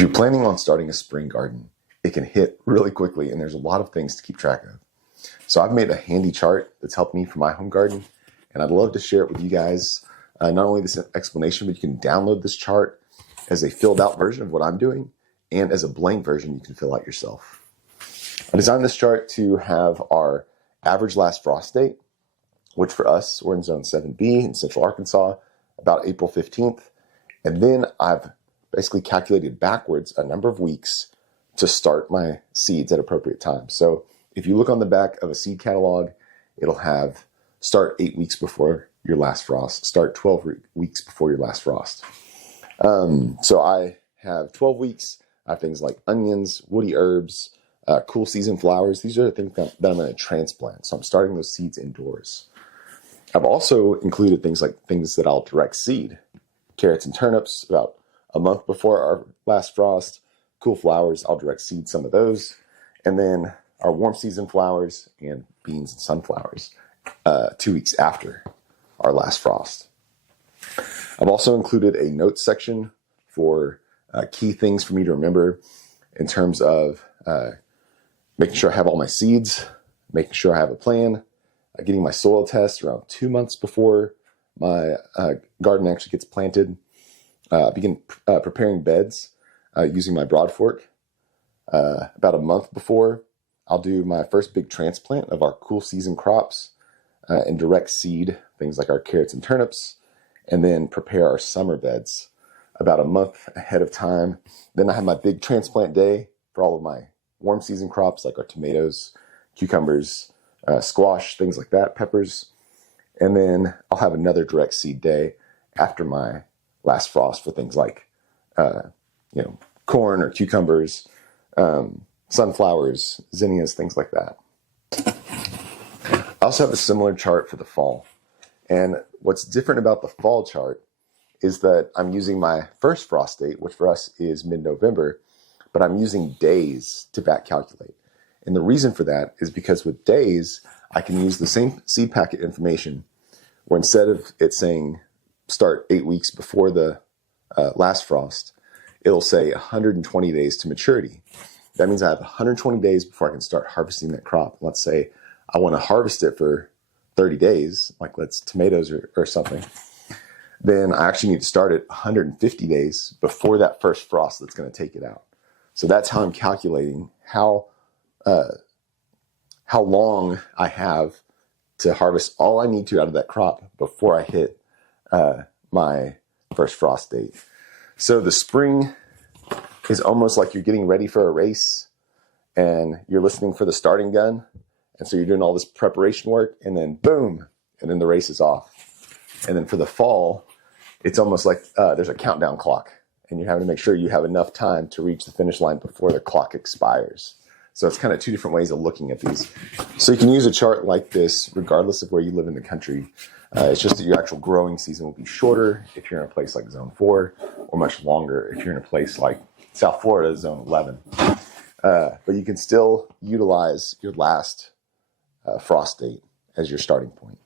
If you're planning on starting a spring garden, it can hit really quickly and there's a lot of things to keep track of. So I've made a handy chart that's helped me for my home garden, and I'd love to share it with you guys. Not only this explanation, but you can download this chart as a filled out version of what I'm doing and as a blank version you can fill out yourself. I designed this chart to have our average last frost date, which for us, we're in zone 7B in central Arkansas, about April 15th. And then I've basically calculated backwards a number of weeks to start my seeds at appropriate times. So if you look on the back of a seed catalog, it'll have start 8 weeks before your last frost, start 12 weeks before your last frost. So I have 12 weeks. I have things like onions, woody herbs, cool season flowers. These are the things that I'm going to transplant. So I'm starting those seeds indoors. I've also included things that I'll direct seed. Carrots and turnips about a month before our last frost. Cool flowers, I'll direct seed some of those. And then our warm season flowers and beans and sunflowers 2 weeks after our last frost. I've also included a notes section for key things for me to remember in terms of making sure I have all my seeds, making sure I have a plan, getting my soil test around 2 months before my garden actually gets planted, begin preparing beds using my broad fork. About a month before, I'll do my first big transplant of our cool season crops and direct seed things like our carrots and turnips, and then prepare our summer beds about a month ahead of time. Then I have my big transplant day for all of my warm season crops like our tomatoes, cucumbers, squash, things like that, peppers. And then I'll have another direct seed day after my last frost for things like, corn or cucumbers, sunflowers, zinnias, things like that. I also have a similar chart for the fall. And what's different about the fall chart is that I'm using my first frost date, which for us is mid-November, but I'm using days to back calculate. And the reason for that is because with days, I can use the same seed packet information where instead of it saying start 8 weeks before the last frost, it'll say 120 days to maturity. That means I have 120 days before I can start harvesting that crop. Let's say I want to harvest it for 30 days, like let's tomatoes or something. Then I actually need to start it 150 days before that first frost that's going to take it out. So that's how I'm calculating how long I have to harvest all I need to out of that crop before I hit my first frost date. So the spring is almost like you're getting ready for a race and you're listening for the starting gun. And so you're doing all this preparation work and then boom, and then the race is off. And then for the fall, it's almost like there's a countdown clock and you're having to make sure you have enough time to reach the finish line before the clock expires. So it's kind of two different ways of looking at these. So you can use a chart like this regardless of where you live in the country. It's just that your actual growing season will be shorter if you're in a place like Zone 4 or much longer if you're in a place like South Florida, Zone 11. But you can still utilize your last frost date as your starting point.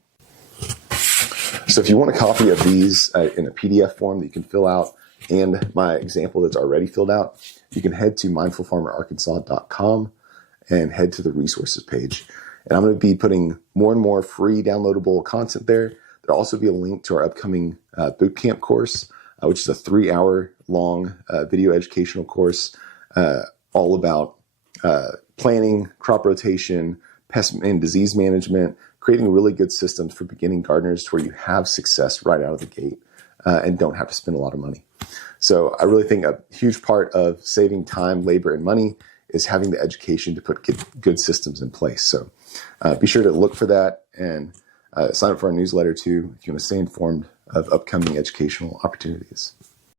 So if you want a copy of these in a PDF form that you can fill out and my example that's already filled out, you can head to mindfulfarmerarkansas.com and head to the resources page. And I'm going to be putting more and more free downloadable content there. There'll also be a link to our upcoming bootcamp course, which is a 3-hour long video educational course all about planning, crop rotation, pest and disease management, creating really good systems for beginning gardeners to where you have success right out of the gate and don't have to spend a lot of money. So I really think a huge part of saving time, labor, and money is having the education to put good systems in place. So be sure to look for that and sign up for our newsletter too if you want to stay informed of upcoming educational opportunities.